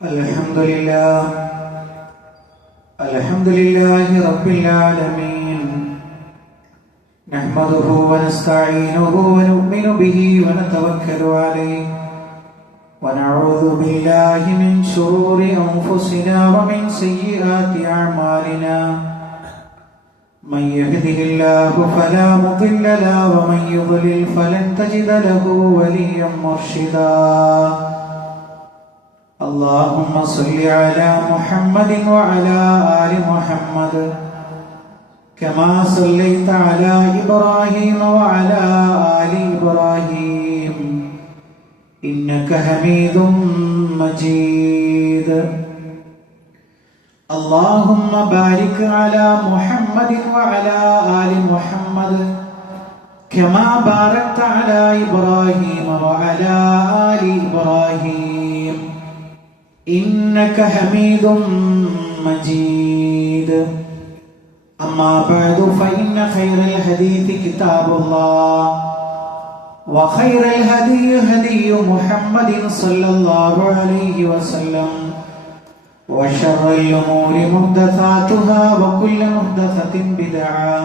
الحمد لله الحمد لله رب العالمين نحمده ونستعينه ونؤمن به ونتوكل عليه ونعوذ بالله من شرور أنفسنا ومن سيئات أعمالنا من يهده الله فلا مضل له ومن يضلل فلن تجد له وليا مرشدا اللهم صل على محمد وعلى آل محمد كما صليت على إبراهيم وعلى آل إبراهيم إنك حميد مجيد اللهم بارك على محمد وعلى آل محمد كما باركت على إبراهيم وعلى آل إبراهيم إنك حميد مجيد أما بعد فإن خير الحديث كتاب الله وخير الهدي هدي محمد صلى الله عليه وسلم وشر الأمور محدثاتها وكل محدثة بدعة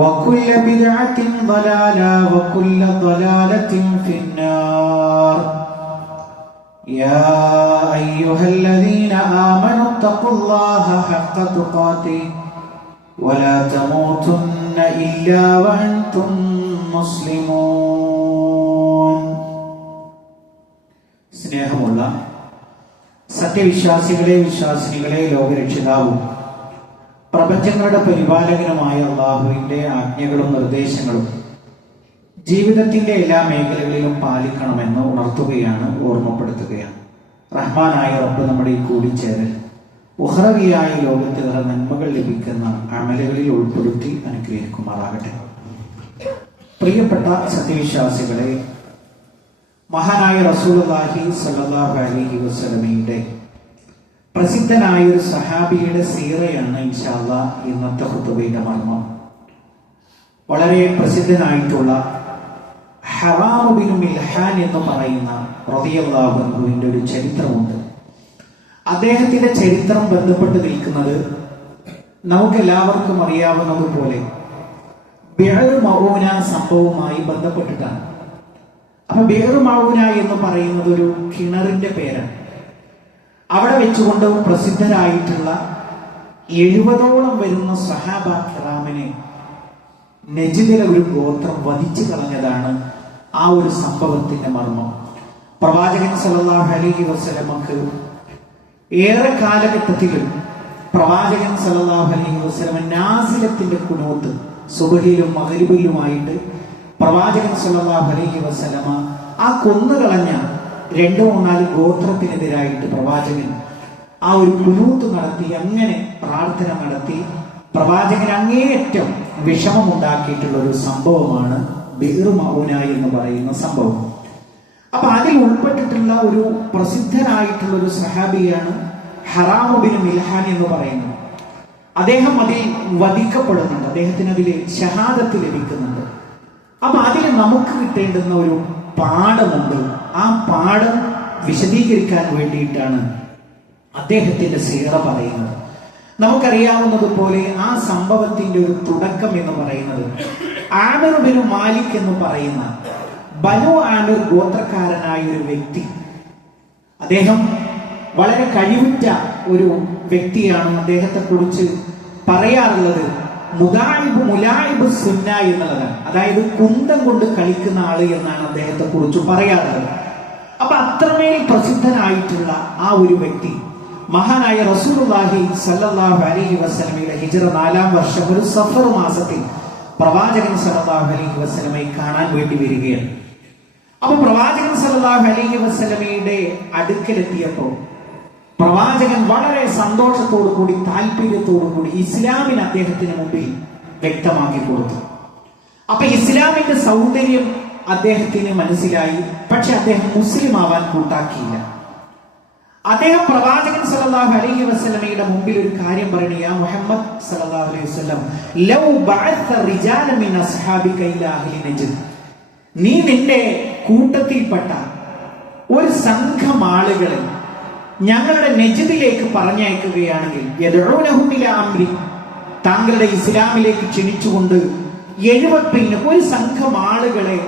وكل بدعة ضلالة وكل ضلالة في النار يا أيها الذين آمنوا اتقوا الله حق تقاته ولا تموتن إلا وأنتم مسلمون സ്നേഹമുള്ള സത്യവിശ്വാസികളെ വിശ്വാസിനികളെ ലോകരക്ഷിതാവും പ്രപഞ്ചങ്ങളുടെ പരിപാലകനുമായ അല്ലാഹുവിന്റെ ആജ്ഞകളും നിർദ്ദേശങ്ങളും ജീവിതത്തിന്റെ എല്ലാ മേഖലകളിലും പാലിക്കണമെന്ന് ഉണർത്തുകയാണ്, ഓർമ്മപ്പെടുത്തുകയാണ്. റഹ്മാനായ റബ്ബ് നമ്മുടെ ഈ കൂടിച്ചേരൽ ഉഖ്റവിയായ ലോകത്തിലേറെ നന്മകൾ ലഭിക്കുന്ന അമലുകളിൽ ഉൾപ്പെടുത്തി അനുഗ്രഹിക്കുമാറാകട്ടെ. പ്രിയപ്പെട്ട സത്യവിശ്വാസികളെ, മഹാനായ റസൂലുള്ളാഹി സ്വല്ലല്ലാഹു അലൈഹി വസല്ലമയുടെ പ്രസിദ്ധനായ ഒരു സഹാബിയുടെ സീറയാണ് ഇൻഷാ അല്ലാഹ് ഇന്നത്തെ ഖുതുബയുടെ മർമ്മം. വളരെ പ്രസിദ്ധനായിട്ടുള്ള ഹറാം ബിൻ മിൽഹാൻ എന്ന് പറയുന്ന റളിയല്ലാഹു അൻഹുവിന്റെ ഒരു ചരിത്രമുണ്ട്. അദ്ദേഹത്തിന്റെ ചരിത്രം ബന്ധപ്പെട്ട് നിൽക്കുന്നത് നമുക്കെല്ലാവർക്കും അറിയാവുന്നതുപോലെ ബിഅർ മഊന സംഭവവുമായി ബന്ധപ്പെട്ടിട്ടാണ്. അപ്പൊ ബിഅർ മഊന എന്ന് പറയുന്നത് ഒരു കിണറിന്റെ പേരാണ്. അവിടെ വെച്ചുകൊണ്ട് പ്രസിദ്ധരായിട്ടുള്ള 70ഓളം വരുന്ന സഹാബ കിറാമിനെ നജ്ദിലെ ഒരു ഗോത്രം വധിച്ചു കളഞ്ഞതാണ് ആ ഒരു സംഭവത്തിന്റെ മർമ്മം. പ്രവാചകൻ സല്ലല്ലാഹു അലൈഹി വസല്ലമക്ക് ഏറെ കാലഘട്ടത്തിലും പ്രവാചകൻ സല്ലല്ലാഹു അലൈഹി വസല്ലമ നാസിലത്തിന്റെ ഖുനൂത്ത് സുബ്ഹിയിലും മഗ്രിബിലുമായിട്ട് പ്രവാചകൻ സല്ലല്ലാഹു അലൈഹി വസല്ലമ ആ കൊന്നുകളഞ്ഞ 2-3 ഗോത്രത്തിനെതിരായിട്ട് പ്രവാചകൻ ആ ഒരു ഖുനൂത്ത് നടത്തി, അങ്ങനെ പ്രാർത്ഥന നടത്തി പ്രവാചകൻ അങ്ങേയറ്റം വിഷമമുണ്ടാക്കിയിട്ടുള്ള ഒരു സംഭവമാണ് ബിഅർ മഊന എന്ന് പറയുന്ന സംഭവം. അപ്പൊ അതിൽ ഉൾപ്പെട്ടിട്ടുള്ള ഒരു പ്രസിദ്ധനായിട്ടുള്ള ഒരു സഹാബിയാണ് ഹറാം ബിൻ മിൽഹാൻ എന്ന് പറയുന്നത്. അദ്ദേഹം അതിൽ വധിക്കപ്പെടുന്നുണ്ട്, അദ്ദേഹത്തിന് അതിൽ ഷഹാദത്ത് ലഭിക്കുന്നുണ്ട്. അപ്പൊ അതിൽ നമുക്ക് കിട്ടേണ്ടുന്ന ഒരു പാഠമുണ്ട്. ആ പാഠം വിശദീകരിക്കാൻ വേണ്ടിയിട്ടാണ് അദ്ദേഹത്തിന്റെ സീറ പറയുന്നത്. നമുക്കറിയാവുന്നതുപോലെ ആ സംഭവത്തിന്റെ ഒരു തുടക്കം എന്ന് പറയുന്നത് ആമിർ ബിൻ മാലിക് എന്ന് പറയുന്ന ബനു ആമിർ ഗോത്രക്കാരനായ ഒരു വ്യക്തി, അദ്ദേഹം വളരെ കഴിവുറ്റ ഒരു വ്യക്തിയാണ്. അദ്ദേഹത്തെ കുറിച്ച് പറയാറുള്ളത് മുലായിബ് സുന്ന എന്നുള്ളതാണ്, അതായത് കുന്തം കൊണ്ട് കളിക്കുന്ന ആള് എന്നാണ് അദ്ദേഹത്തെ കുറിച്ച് പറയാറുള്ളത്. അപ്പൊ അത്രമേൽ പ്രസിദ്ധനായിട്ടുള്ള ആ ഒരു വ്യക്തി മഹാനായ റസൂലുള്ളാഹി സ്വല്ലല്ലാഹു അലൈഹി വസല്ലമയുടെ ഹിജ്റ 4-ാം വർഷം ഒരു സഫർ മാസത്തിൽ പ്രവാചകൻ സല്ലല്ലാഹു അലൈഹി വസല്ലമയെ കാണാൻ വേണ്ടി വരികയാണ്. അപ്പൊ പ്രവാചകൻ സല്ലല്ലാഹു അലൈഹി വസല്ലമയുടെ അടുക്കലെത്തിയപ്പോൾ പ്രവാചകൻ വളരെ സന്തോഷത്തോടു കൂടി താല്പര്യത്തോടു കൂടി ഇസ്ലാമിന് അദ്ദേഹത്തിന് മുമ്പിൽ വ്യക്തമാക്കി കൊടുത്തു. അപ്പൊ ഇസ്ലാമിന്റെ സൗന്ദര്യം അദ്ദേഹത്തിന് മനസ്സിലായി. പക്ഷെ അദ്ദേഹം മുസ്ലിം ആവാൻ കൂട്ടാക്കിയില്ല. അദ്ദേഹം പ്രവാചകൻ സല്ലല്ലാഹു അലൈഹി വസല്ലമയുടെ മുമ്പിൽ ഒരു കാര്യം പറയുന്നു, യാ മുഹമ്മദ് സല്ലല്ലാഹു അലൈഹി വസല്ലം ലൗ ബഅത്ത റിജാല മിൻ അസ്ഹാബിക ഇലാ അഹ്ലി നജ്ദ്, നീ നിന്റെ കൂട്ടത്തിൽപ്പെട്ട ഒരു സംഘം ആളുകളെ ഞങ്ങളുടെ നെജിദിലേക്ക് പറഞ്ഞയക്കുകയാണെങ്കിൽ യദ്ഊനഹും ഇലാ അംരി, താങ്കളുടെ ഇസ്ലാമിലേക്ക് ക്ഷണിച്ചുകൊണ്ട് 70 ഒരു സംഘം ആളുകളെ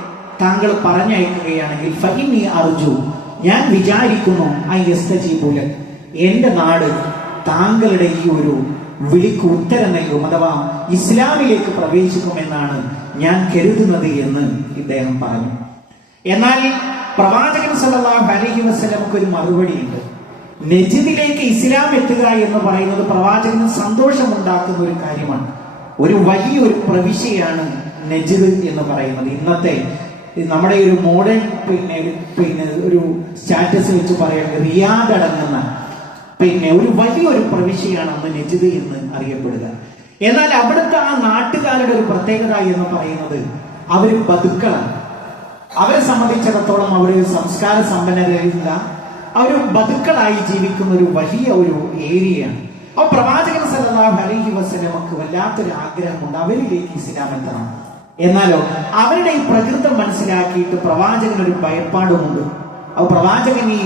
താങ്കൾ പറഞ്ഞയക്കുകയാണെങ്കിൽ ഫഇന്നി അർജു, ഞാൻ വിചാരിക്കുന്നു അയ്യസ്തജീബു ലക്, എന്റെ നാട് താങ്കളുടെ ഈ ഒരു വിളിക്ക് ഉത്തരം നൽകും, അഥവാ ഇസ്ലാമിലേക്ക് പ്രവേശിക്കുമെന്നാണ് ഞാൻ കരുതുന്നത് എന്ന് ഇദ്ദേഹം പറഞ്ഞു. എന്നാൽ പ്രവാചകൻ സല്ലല്ലാഹു അലൈഹി വസല്ലമക്ക് ഒരു മറുപടിയുണ്ട്. നജിദിലേക്ക് ഇസ്ലാം എത്തുക എന്ന് പറയുന്നത് പ്രവാചകന് സന്തോഷമുണ്ടാക്കുന്ന ഒരു കാര്യമാണ്. ഒരു വലിയൊരു പ്രവിശ്യയാണ് നജിദ് എന്ന് പറയുന്നത്. ഇന്നത്തെ നമ്മുടെ ഒരു മോഡേൺ പിന്നെ ഒരു സ്റ്റാറ്റസ് വെച്ച് പറയുന്നത് റിയാദ് അടങ്ങുന്ന ഒരു വലിയൊരു പ്രവിശ്യയാണ് അന്ന് നജിദ് എന്ന് അറിയപ്പെടുക. എന്നാൽ അവിടുത്തെ ആ നാട്ടുകാരുടെ ഒരു പ്രത്യേകത എന്ന് പറയുന്നത് അവർ ബതുക്കളാണ്. അവരെ സംബന്ധിച്ചിടത്തോളം അവർ സംസ്കാര സമ്പന്നരല്ല, അവർ ബതുക്കളായി ജീവിക്കുന്ന ഒരു വലിയ ഒരു ഏരിയയാണ്. അപ്പൊ പ്രവാചകൻ സല്ലല്ലാഹു അലൈഹി വസല്ലമക്ക് വല്ലാത്തൊരു ആഗ്രഹമുണ്ട് അവരിലേക്ക് ഇസ്ലാം എത്തണം. എന്നാലോ അവരുടെ ഈ പ്രകൃതം മനസ്സിലാക്കിയിട്ട് പ്രവാചകന് ഒരു ഭയപ്പാടുമുണ്ട്. അപ്പൊ പ്രവാചകൻ ഈ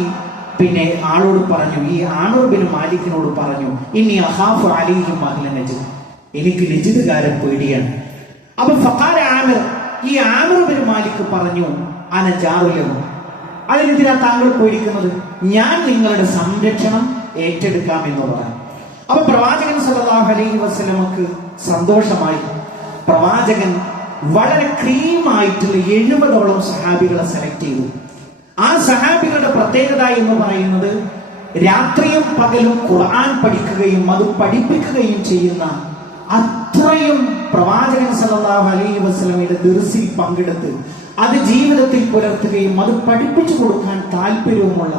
ആളോട് പറഞ്ഞു, ഈ ആമിർ ബിൻ മാലിക്കിനോട് പറഞ്ഞു, ഇന്നി അഖാഫു അലൈഹിം അഹ്ല നജ്ദ്, എനിക്ക് നജ്ദുകാരെ പേടിയാണ്. അപ്പൊ ഫഖാല ആമിർ, ഈ ആമിർ ബിൻ മാലിക് പറഞ്ഞു, അന ജാറുലഹു, അതിനെതിരാ താങ്കൾ പേടിക്കുന്നത്, ഞാൻ നിങ്ങളുടെ സംരക്ഷണം ഏറ്റെടുക്കാം എന്ന് പറഞ്ഞു. അപ്പൊ പ്രവാചകൻ സല്ലല്ലാഹു അലൈഹി വസല്ലമക്ക് സന്തോഷമായി. പ്രവാചകൻ വളരെ ക്രീമായിട്ടുള്ള 70ഓളം സഹാബികളെ സെലക്ട് ചെയ്തു. ആ സഹാബികളുടെ പ്രത്യേകത എന്ന് പറയുന്നത് രാത്രിയും പകലും ഖുർആൻ പഠിക്കുകയും അത് പഠിപ്പിക്കുകയും ചെയ്യുന്ന അത്രയും പ്രവാചകൻ സല്ലല്ലാഹു അലൈഹി വസല്ലമയുടെ ദർസിൽ പങ്കെടുത്ത് അത് ജീവിതത്തിൽ പുലർത്തുകയും അത് പഠിപ്പിച്ചു കൊടുക്കാൻ താല്പര്യവുമുള്ള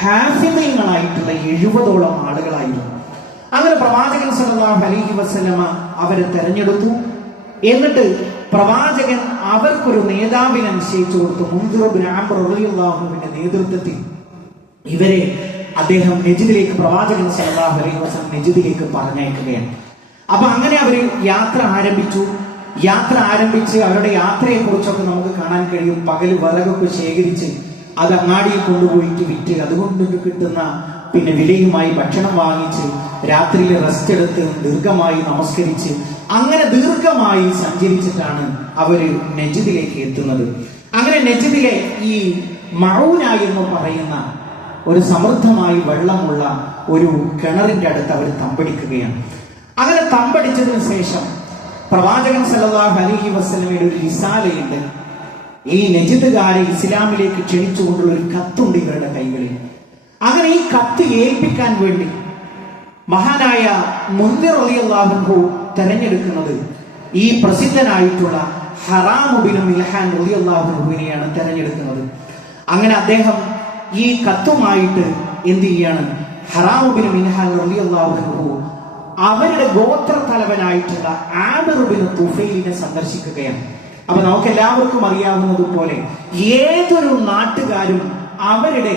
ഹാഫിദീങ്ങളായിട്ടുള്ള 70ഓളം ആളുകളായിരുന്നു. അങ്ങനെ പ്രവാചകൻ സല്ലല്ലാഹു അലൈഹി വസല്ലമ അവരെ തെരഞ്ഞെടുത്തു. എന്നിട്ട് പ്രവാചകൻ അവർക്കൊരു നേതാവിനെ നിശ്ചയിച്ചു കൊടുത്തു. മുൻദിർ ഇബ്നു അംർ റളിയല്ലാഹു അൻഹുവിന്റെ നേതൃത്വത്തിൽ ഇവരെ അദ്ദേഹം നജിദിലേക്ക്, പ്രവാചകൻ സല്ലല്ലാഹു അലൈഹി വസല്ലം നജിദിലേക്ക് പറഞ്ഞയക്കുകയാണ്. അപ്പൊ അങ്ങനെ അവര് യാത്ര ആരംഭിച്ചു. യാത്ര ആരംഭിച്ച് അവരുടെ യാത്രയെ കുറിച്ചൊക്കെ നമുക്ക് കാണാൻ കഴിയും. പകല് വിറകൊക്കെ ശേഖരിച്ച് അത് അങ്ങാടിയിൽ കൊണ്ടുപോയിട്ട് വിറ്റ് അതുകൊണ്ട് കിട്ടുന്ന വിലയുമായി ഭക്ഷണം വാങ്ങിച്ച് രാത്രിയിൽ റെസ്റ്റ് എടുത്ത് ദീർഘമായി നമസ്കരിച്ച് അങ്ങനെ ദീർഘമായി സഞ്ചരിച്ചിട്ടാണ് അവര് നജിദിലേക്ക് എത്തുന്നത്. അങ്ങനെ നജിദിലെ ഈ മഊന എന്ന് പറയുന്ന ഒരു സമൃദ്ധമായി വെള്ളമുള്ള ഒരു കിണറിന്റെ അടുത്ത് അവർ തമ്പടിക്കുകയാണ്. അങ്ങനെ തമ്പടിച്ചതിന് ശേഷം പ്രവാചകൻ സല്ലല്ലാഹു അലൈഹി വസല്ലമയുടെ ഒരു റിസാലയുണ്ട്. ഈ നജിദുകാരെ ഇസ്ലാമിലേക്ക് ക്ഷണിച്ചുകൊണ്ടുള്ള ഒരു കത്തുണ്ട് ഇവരുടെ കൈകളിൽ. അങ്ങനെ ഈ കത്ത് ഏൽപ്പിക്കാൻ വേണ്ടി മഹാനായ മുൻദിർ റളിയല്ലാഹു അൻഹു തെരഞ്ഞെടുക്കുന്നത് ഈ പ്രസിദ്ധനായിട്ടുള്ള ഹറാം ബിൻ മിൽഹാൻ റളിയല്ലാഹു അൻഹുവിനെയാണ് തെരഞ്ഞെടുക്കുന്നത്. അങ്ങനെ അദ്ദേഹം ഈ കത്തുമായിട്ട് എന്ത് ചെയ്യാണ്, ഹറാം ബിൻ മിൽഹാൻ റളിയല്ലാഹു അൻഹു അവരുടെ ഗോത്ര തലവനായിട്ടുള്ള ആമിർ ബിൻ തുഫൈലിനെ സന്ദർശിക്കുകയാണ്. അപ്പൊ നമുക്ക് എല്ലാവർക്കും അറിയാവുന്നത് പോലെ ഏതൊരു നാട്ടുകാരും അവരുടെ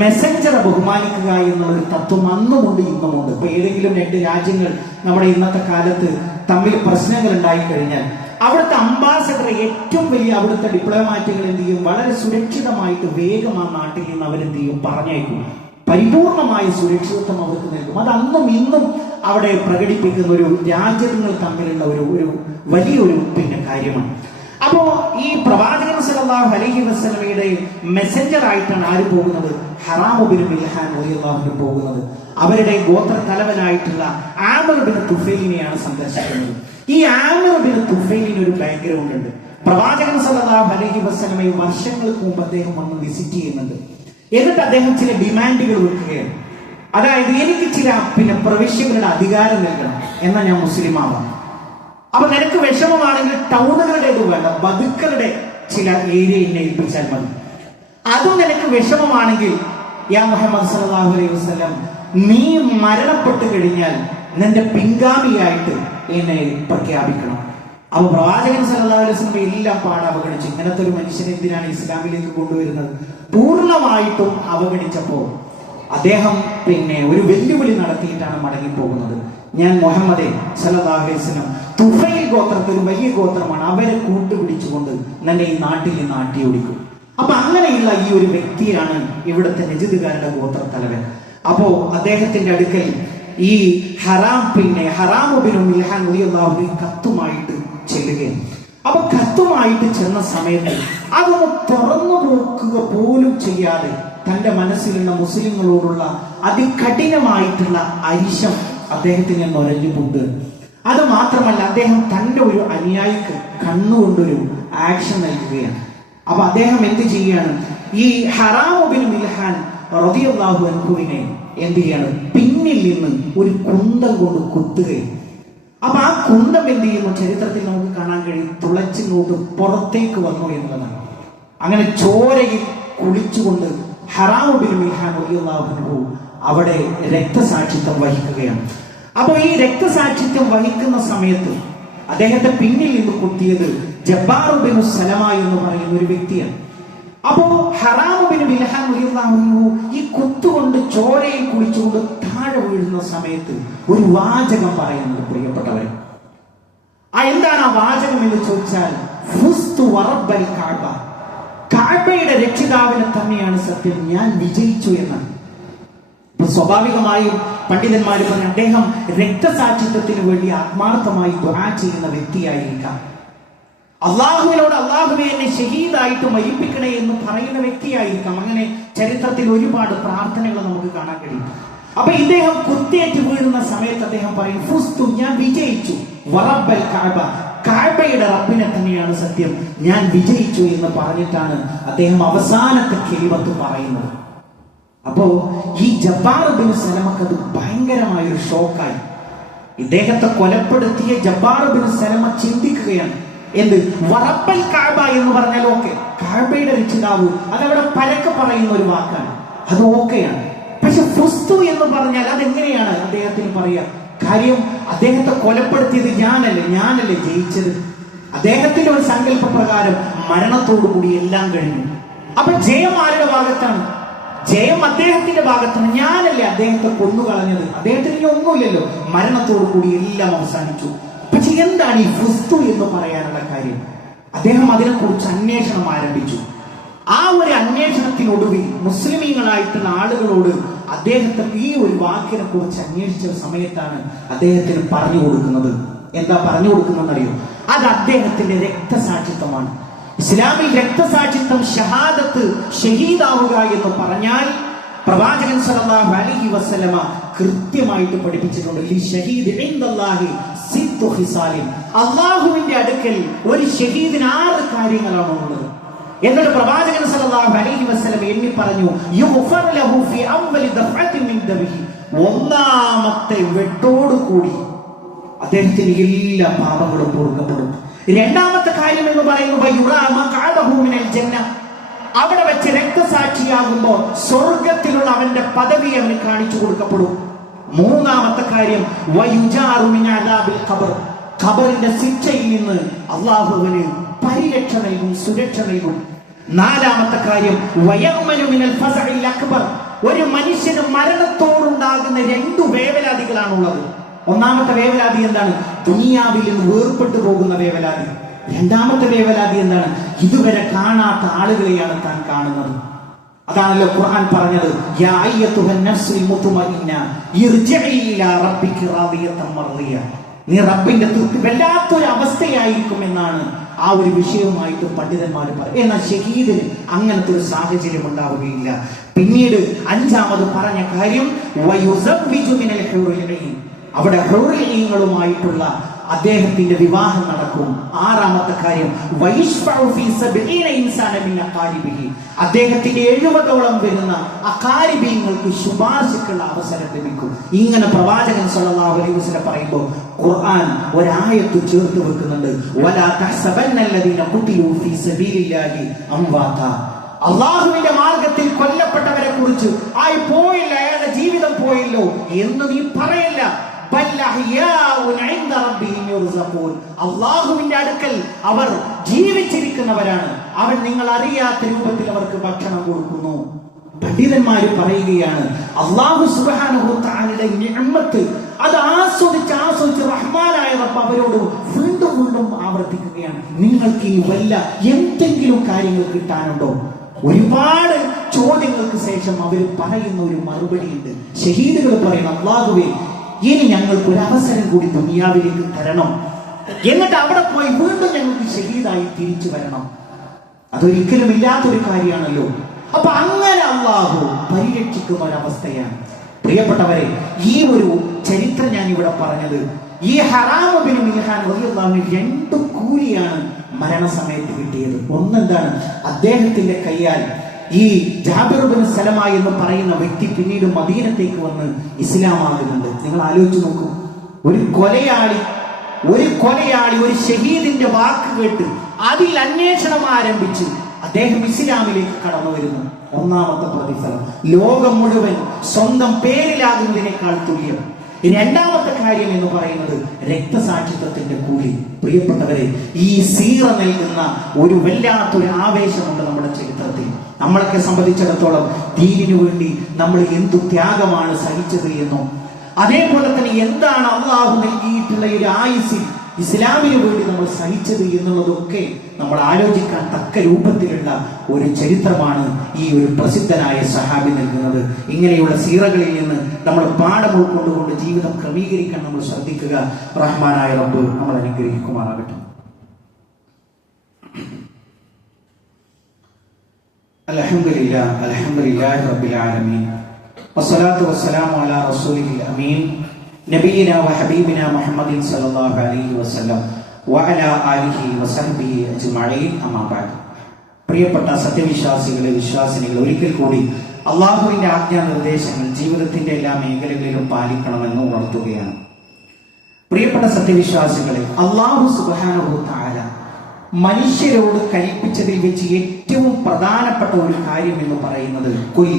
മെസ്സഞ്ചറെ ബഹുമാനിക്കുക എന്നുള്ള ഒരു തത്വം അന്നുമുണ്ട് ഇന്നുമുണ്ട്. ഇപ്പൊ ഏതെങ്കിലും 2 രാജ്യങ്ങൾ നമ്മുടെ ഇന്നത്തെ കാലത്ത് തമ്മിൽ പ്രശ്നങ്ങൾ ഉണ്ടായി കഴിഞ്ഞാൽ അവിടുത്തെ അംബാസഡർ, ഏറ്റവും വലിയ അവിടുത്തെ ഡിപ്ലോമാറ്റുകൾ എന്ത് ചെയ്യും, വളരെ സുരക്ഷിതമായിട്ട് വേഗം ആ നാട്ടിൽ നിന്ന് അവരെന്ത് ചെയ്യും, പറഞ്ഞയക്കും. പരിപൂർണമായ സുരക്ഷിതത്വം അവർക്ക് നൽകും. അത് അന്നും ഇന്നും അവിടെ പ്രകടിപ്പിക്കുന്ന ഒരു രാജ്യങ്ങൾ തമ്മിലുള്ള ഒരു വലിയൊരു കാര്യമാണ്. അപ്പോ ഈ പ്രവാചകൻ സല്ലല്ലാഹു അലൈഹി വസല്ലമയുടെ മെസ്സഞ്ചർ ആയിട്ടാണ് ആര് പോകുന്നത്, ഹറാം ബിൻ മിൽഹാൻ റളിയല്ലാഹു അൻഹു പോകുന്നത്. അവരുടെ ഗോത്ര തലവനായിട്ടുള്ള ആമിർ ബിൻ തുഫൈലിനെയാണ് സന്ദർശിക്കുന്നത്. ഈ ആമിർ ബിൻ തുഫൈലിന് ഒരു ബാക്ക്ഗ്രൗണ്ട് ഉണ്ട്. പ്രവാചകൻ സല്ലല്ലാഹു അലൈഹി വസല്ലമയെ വർഷങ്ങൾക്ക് മുമ്പ് അദ്ദേഹം വന്ന് വിസിറ്റ് ചെയ്യുന്നുണ്ട്. എന്നിട്ട് അദ്ദേഹം ചില ഡിമാൻഡുകൾ വെക്കുകയാണ്. അതായത് എനിക്ക് ചില പ്രവിശ്യകളുടെ അധികാരം നൽകണം, എന്നാൽ ഞാൻ മുസ്ലിം ആവാം. അപ്പൊ നിനക്ക് വിഷമമാണെങ്കിൽ ടൗണുകളുടേത് വേണ്ട, ബതുക്കളുടെ ചില ഏരിയ എന്നെ ഏൽപ്പിച്ചാൽ മതി. അതും നിനക്ക് വിഷമമാണെങ്കിൽ യാ മുഹമ്മദ് സല്ലല്ലാഹു അലൈഹി വസല്ലം, നീ മരണപ്പെട്ടു കഴിഞ്ഞാൽ നിന്റെ പിൻഗാമിയായിട്ട് എന്നെ പ്രഖ്യാപിക്കണം. അപ്പൊ പ്രവാചകൻ സല്ലല്ലാഹു അലൈഹി വസല്ലം എല്ലാം അവഗണിച്ചു. ഇങ്ങനത്തെ ഒരു മനുഷ്യനെ എന്തിനാണ് ഇസ്ലാമിലേക്ക് കൊണ്ടുവരുന്നത്? പൂർണ്ണമായിട്ടും അവഗണിച്ചപ്പോ അദ്ദേഹം ഒരു വെല്ലുവിളി നടത്തിയിട്ടാണ് മടങ്ങിപ്പോകുന്നത്. ഞാൻ മുഹമ്മദ് സല്ലല്ലാഹു അലൈഹി വസല്ലം തുഫൈൽ ഗോത്രത്തിൽ ഒരു വലിയ ഗോത്രമാണ്, അവരെ കൂട്ടുപിടിച്ചുകൊണ്ട് നിന്നെ ഈ നാട്ടിൽ നിന്ന് ആട്ടിയോടിക്കും. അപ്പൊ അങ്ങനെയുള്ള ഈ ഒരു വ്യക്തിയാണ് ഇവിടുത്തെ നജിദുകാരുടെ ഗോത്രത്തലവൻ. അപ്പോ അദ്ദേഹത്തിന്റെ അടുക്കൽ ഈ ഹറാമുബിനും മിൽഹാൻ റളിയല്ലാഹു കത്തുമായിട്ട് ചെല്ലുകയാണ്. അപ്പൊ കത്തുമായിട്ട് ചെന്ന സമയത്ത് അതൊന്ന് തുറന്നു നോക്കുക പോലും ചെയ്യാതെ തന്റെ മനസ്സിലുള്ള മുസ്ലിങ്ങളോടുള്ള അതികഠിനമായിട്ടുള്ള അരിശം അദ്ദേഹത്തിന് നൊരഞ്ഞുകൊണ്ട്, അത് മാത്രമല്ല അദ്ദേഹം തന്റെ ഒരു അനുയായിക്ക് കണ്ണുകൊണ്ടൊരു ആക്ഷൻ നൽകുകയാണ്. അപ്പൊ അദ്ദേഹം എന്ത് ചെയ്യാണ്? ഈ ഹറാമുബിൻ മിൽഹാൻ റളിയല്ലാഹു അൻഹുവിനെ എന്ത് ചെയ്യാണ്? പിന്നിൽ നിന്ന് ഒരു കുന്തം കൊണ്ട് കുത്തുകയും. അപ്പൊ ആ കുന്തം എന്ത് ചെയ്യുന്നു? ചരിത്രത്തിൽ നമുക്ക് കാണാൻ കഴിയും, തുളച്ചിങ്ങോട്ട് പുറത്തേക്ക് വന്നു എന്നുള്ളതാണ്. അങ്ങനെ ചോരയിൽ കുളിച്ചുകൊണ്ട് ഹറാമുബിൻ മിൽഹാൻ റളിയല്ലാഹു അൻഹു അവിടെ രക്തസാക്ഷിത്വം വഹിക്കുകയാണ്. അപ്പൊ ഈ രക്തസാക്ഷിത്വം വഹിക്കുന്ന സമയത്ത് അദ്ദേഹത്തെ പിന്നിൽ നിന്ന് കുത്തിയത് ജബ്ബാറുബിൻ സലമ എന്ന് പറയുന്ന ഒരു വ്യക്തിയാണ്. അപ്പോ ഹറാമുബിൻ മിൽഹാൻ റളിയല്ലാഹു അൻഹു ഈ കുത്തുകൊണ്ട് ചോരയിൽ കുളിച്ചുകൊണ്ട് താഴെ വീഴുന്ന സമയത്ത് ഒരു വാചകം പറയുന്നത്, പ്രിയപ്പെട്ടവരെ. എന്താണ് ആ വാചകം എന്ന് ചോദിച്ചാൽ, ഫുസ്തു വറബ്ബൽ കഅബ, കഅബയുടെ രക്ഷിതാവിനെ തന്നെയാണ് സത്യം, ഞാൻ വിജയിച്ചു എന്നാണ്. സ്വാഭാവികമായും പണ്ഡിതന്മാർ പറഞ്ഞു അദ്ദേഹം രക്തസാക്ഷിത്വത്തിന് വേണ്ടി ആത്മാർത്ഥമായി ദുആ ചെയ്യുന്ന വ്യക്തിയായിരിക്കാം. അള്ളാഹുവിനോട് അള്ളാഹുവെ എന്നെ ഷഹീദായിട്ട് മരിപ്പിക്കണേ എന്ന് പറയുന്ന വ്യക്തിയായിരിക്കാം. അങ്ങനെ ചരിത്രത്തിൽ ഒരുപാട് പ്രാർത്ഥനകൾ നമുക്ക് കാണാൻ കഴിയും. അപ്പൊ ഇദ്ദേഹം കുത്തേറ്റ് വീഴുന്ന സമയത്ത് അദ്ദേഹം പറയും, ഫുസ്തു, ഞാൻ വിജയിച്ചു, വറബ്ബൽ കഅബ, കഅബയുടെ റബ്ബിനെ തന്നെയാണ് സത്യം, ഞാൻ വിജയിച്ചു എന്ന് പറഞ്ഞിട്ടാണ് അദ്ദേഹം അവസാനത്തെ കലിമത്ത് പറയുന്നത്. അപ്പോ ഈ ജബ്ബാർ ബിൻ സലമക്ക് അത് ഭയങ്കരമായൊരു ഷോക്കായി. ഇദ്ദേഹത്തെ കൊലപ്പെടുത്തിയ ജബ്ബാർ ബിൻ സലമ ചിന്തിക്കുകയാണ്, എന്ത് വറബ്ബൽ കഅബ എന്ന് പറഞ്ഞാൽ ഓക്കെ, കഅബയുടെ രക്ഷിതാവ്, അതവിടെ പരക്കെ പറയുന്ന ഒരു വാക്കാണ്, അത് ഓക്കെയാണ്. പക്ഷെ ഫുസ്തു എന്ന് പറഞ്ഞാൽ അതെങ്ങനെയാണ് അദ്ദേഹത്തിന് പറയാ? കാര്യം അദ്ദേഹത്തെ കൊലപ്പെടുത്തിയത് ഞാനല്ലേ ജയിച്ചത്. അദ്ദേഹത്തിന്റെ ഒരു സങ്കല്പ പ്രകാരം മരണത്തോടു കൂടി എല്ലാം കഴിഞ്ഞു. അപ്പൊ ജയം ആരുടെ ഭാഗത്താണ്? ജയം അദ്ദേഹത്തിന്റെ ഭാഗത്താണ്. ഞാനല്ലേ അദ്ദേഹത്തെ കൊന്നുകളഞ്ഞത്, അദ്ദേഹത്തിന് ഇനി ഒന്നുമില്ലല്ലോ, മരണത്തോടു കൂടി എല്ലാം അവസാനിച്ചു. പക്ഷെ എന്താണ് ഈ ഫുസ്തു എന്ന് പറയാനുള്ള കാര്യം? അദ്ദേഹം അതിനെക്കുറിച്ച് അന്വേഷണം ആരംഭിച്ചു. ആ ഒരു അന്വേഷണത്തിനൊടുവിൽ മുസ്ലിമീങ്ങളായിട്ടുള്ള ആളുകളോട് അദ്ദേഹത്തെ ഈ ഒരു വാക്കിനെ കുറിച്ച് അന്വേഷിച്ച സമയത്താണ് അദ്ദേഹത്തിന് പറഞ്ഞു കൊടുക്കുന്നത്. എന്താ പറഞ്ഞു കൊടുക്കുന്നതെന്നറിയോ? അത് അദ്ദേഹത്തിന്റെ രക്തസാക്ഷിത്വമാണ്. ഇസ്ലാമിൽ രക്തസാക്ഷിത്വം, ഷഹാദത്ത്, ഷഹീദാവുക എന്ന് പറഞ്ഞാൽ പ്രവാചകൻ സല്ലല്ലാഹു അലൈഹി വസല്ലമ കൃത്യമായിട്ട് പഠിപ്പിച്ചിട്ടുണ്ട്. ഈ ഷഹീദ് ഇൻദല്ലാഹി സിത്തു ഖിസാലിൻ, അല്ലാഹുവിന്റെ അടുക്കൽ ഒരു ഷഹീദിന് 6 കാര്യങ്ങളാണ് ഉള്ളത്. എന്നിട്ട് പ്രവാചകൻ സല്ലല്ലാഹു അലൈഹി വസല്ലം എണ്ണി പറഞ്ഞു, യുഗ്ഫർ ലഹു ഫി അവ്വലി ദഫഅത്തിൻ മിൻ ദബിഹി, ഒന്നാമത്തെ വെട്ടോട് കൂടി അദ്ദേഹത്തിന് എല്ലാ പാപങ്ങളും പൊറുക്കപ്പെടും. രണ്ടാമത്തെ കാര്യം എന്ന് പറയുന്നത് അവിടെ വെച്ച് രക്തസാക്ഷിയാകുമ്പോൾ സ്വർഗത്തിലുള്ള അവന്റെ പദവി അവന് കാണിച്ചു കൊടുക്കപ്പെടും. മൂന്നാമത്തെ കാര്യം ഖബറിന്റെ ശിക്ഷയിൽ നിന്ന് അള്ളാഹുവിന് പരിരക്ഷ നൽകും, സുരക്ഷ നൽകും. നാലാമത്തെ കാര്യം ഒരു മനുഷ്യന് മരണത്തോടുണ്ടാകുന്ന 2 വേവലാതികളാണുള്ളത്. ഒന്നാമത്തെ വേവലാതി എന്താണ്? ദുനിയാവിൽ നിന്ന് വേർപെട്ടു പോകുന്ന വേവലാതി. രണ്ടാമത്തെ വേവലാതി എന്താണ്? ഇതുവരെ കാണാത്ത ആളുകളെയാണ് താൻ കാണുന്നത്. അതാണല്ലോ ഖുർആൻ പറഞ്ഞത്, യാ അയ്യതുഹൻ നഫ്സുൽ മുത്മഇന്ന ഇർജിഇ ഇലാ റബ്ബിക റാദിയതൻ മർദിയ, നീ റബ്ബിന്റെ തൃപ്തി വല്ലാത്തൊരു അവസ്ഥയായിരിക്കും എന്നാണ് ആ ഒരു വിഷയവുമായിട്ട് പണ്ഡിതന്മാർ പറയും. എന്നാൽ ഷഹീദിന് അങ്ങനത്തെ ഒരു സാഹചര്യം ഉണ്ടാവുകയില്ല. പിന്നീട് 5ാമത് പറഞ്ഞ കാര്യം വയുസവ്വിജു മിനൽ ഹൂറിൽ ഐൻ, അവിടെ ഹൂറികളുമായിട്ടുള്ള അദ്ദേഹത്തിന്റെ വിവാഹം നടക്കും. 6ാമത്തെ കാര്യം അദ്ദേഹത്തിന്റെ 70ഓളം വരുന്ന അകാരിബീങ്ങൾക്ക് ശുപാർശക്കുള്ള അവസരം ലഭിക്കും. ഇങ്ങനെ പ്രവാചകൻ സല്ലല്ലാഹു അലൈഹി വസല്ലം പറയുമ്പോൾ ഖുർആൻ ഒരായത്ത് ചേർത്ത് വെക്കുന്നുണ്ട്, വലാ തഹ്സബന്നല്ലദീന ഖുതിലൂ ഫീ സബീലില്ലാഹി അംവാത, അള്ളാഹുവിന്റെ മാർഗത്തിൽ കൊല്ലപ്പെട്ടവരെ കുറിച്ച് ആയി പോയില്ല, അയാളുടെ ജീവിതം പോയല്ലോ എന്ന് നീ പറയല്ല. അള്ളാഹുവിന്റെ അടുക്കൽ അവർ ജീവിച്ചിരിക്കുന്നവരാണ്, അവൻ നിങ്ങൾ അറിയാത്ത രൂപത്തിൽ അവർക്ക് ഭക്ഷണം കൊടുക്കുന്നു. പണ്ഡിതന്മാര് പറയുകയാണ്, അല്ലാഹു സുബ്ഹാനഹു വ തആലയുടെ നിഅമത്ത് അത് ആസ്വദിച്ച് റഹ്മാനായ റബ്ബ് അവരോട് വീണ്ടും ആവർത്തിക്കുകയാണ്, നിങ്ങൾക്ക് ഈ വല്ല എന്തെങ്കിലും കാര്യങ്ങൾ കിട്ടാനുണ്ടോ? ഒരുപാട് ചോദ്യങ്ങൾക്ക് ശേഷം അവർ പറയുന്ന ഒരു മറുപടി ഉണ്ട്. ഷഹീദുകൾ പറയുന്ന, അല്ലാഹുവേ, ഇനി ഞങ്ങൾക്ക് ഒരു അവസരം കൂടി ദുനിയാവിലേക്ക് തരണം, എന്നിട്ട് അവിടെ പോയി വീണ്ടും ഞങ്ങൾക്ക് ഷഹീദായി തിരിച്ചു വരണം. അതൊരിക്കലും ഇല്ലാത്തൊരു കാര്യമാണല്ലോ. അപ്പൊ അങ്ങനെ അല്ലാഹു പരിരക്ഷിക്കുന്ന ഒരവസ്ഥയാണ്. പ്രിയപ്പെട്ടവരെ, ഈ ഒരു ചരിത്രം ഞാൻ ഇവിടെ പറഞ്ഞത്, ഈ ഹറാം ബിൻ മിൽഹാൻ റളിയല്ലാഹു അൻഹു 2 കൂലിയാണ് മരണസമയത്ത് കിട്ടിയത്. ഒന്നെന്താണ്? അദ്ദേഹത്തിന്റെ കയ്യാൽ ഈ ജാബിർ ബിൻ സലമ എന്ന് പറയുന്ന വ്യക്തി പിന്നീട് മദീനത്തേക്ക് വന്ന് ഇസ്ലാമാകുന്നുണ്ട്. നിങ്ങൾ ആലോചിച്ച് നോക്കൂ, ഒരു കൊലയാളി ഒരു ഷഹീദിന്റെ വാക്ക് കേട്ട് അതിൽ അന്വേഷണം ആരംഭിച്ച് അദ്ദേഹം ഇസ്ലാമിലേക്ക് കടന്നു വരുന്നു. ഒന്നാമത്തെ പ്രതിഫലം ലോകം മുഴുവൻ സ്വന്തം പേരിലാകുന്നതിനേക്കാൾ തുല്യം. രണ്ടാമത്തെ കാര്യം എന്ന് പറയുന്നത് രക്തസാക്ഷിത്വത്തിന്റെ കൂലി. പ്രിയപ്പെട്ടവരെ, ഈ സീറ നൽകുന്ന ഒരു വല്ലാത്തൊരു ആവേശമുണ്ട് നമ്മുടെ ചരിത്രത്തിൽ. നമ്മളൊക്കെ സംബന്ധിച്ചിടത്തോളം ദീനിനു വേണ്ടി നമ്മൾ എന്തു ത്യാഗമാണ് സഹിച്ചത് എന്നോ, അതേപോലെ തന്നെ എന്താണ് അള്ളാഹു നൽകിയിട്ടുള്ള ഒരു ആയുസ്സിൽ ഇസ്ലാമിന് വേണ്ടി നമ്മൾ സഹിച്ചത് എന്നുള്ളതൊക്കെ നമ്മൾ ആലോചിക്കാൻ തക്ക രൂപത്തിലുള്ള ഒരു ചരിത്രമാണ് ഈ ഒരു പ്രസിദ്ധനായ സഹാബി നൽകുന്നത്. ഇങ്ങനെയുള്ള സീറകളിൽ നിന്ന് നമ്മൾ പാഠം ഉൾക്കൊണ്ടുകൊണ്ട് ജീവിതം ക്രമീകരിക്കാൻ നമ്മൾ ശ്രദ്ധിക്കുക. റഹ്മാനായ റബ്ബ് നമ്മൾ അനുഗ്രഹിക്കുമാറാകട്ടെ. അൽഹംദുലില്ലാഹി റബ്ബിൽ ആലമീൻ വസ്സലാത്തു വസ്സലാമു അലാ റസൂലിൽ അമീൻ നബിയിനാ വഹബീബിനാ മുഹമ്മദിൻ സല്ലല്ലാഹു അലൈഹി വസല്ലം വഅലാ ആലിഹി വസഹ്ബിഹി അജ്മഈൻ. അമ്മാ ബഅദ്. പ്രിയപ്പെട്ട സത്യവിശ്വാസികളെ, വിശ്വാസിനികൾ, ഒരിക്കൽ കൂടി അള്ളാഹുവിന്റെ ആജ്ഞാനിർദ്ദേശങ്ങൾ ജീവിതത്തിന്റെ എല്ലാ മേഖലകളിലും പാലിക്കണമെന്ന് ഉണർത്തുകയാണ്. പ്രിയപ്പെട്ട സത്യവിശ്വാസികളെ, അല്ലാഹു സുബ്ഹാനഹു വ തആല മനുഷ്യരോട് കൽപ്പിച്ചതിൽ വെച്ച് ഏറ്റവും പ്രധാനപ്പെട്ട ഒരു കാര്യം എന്ന് പറയുന്നത് ഖുൽ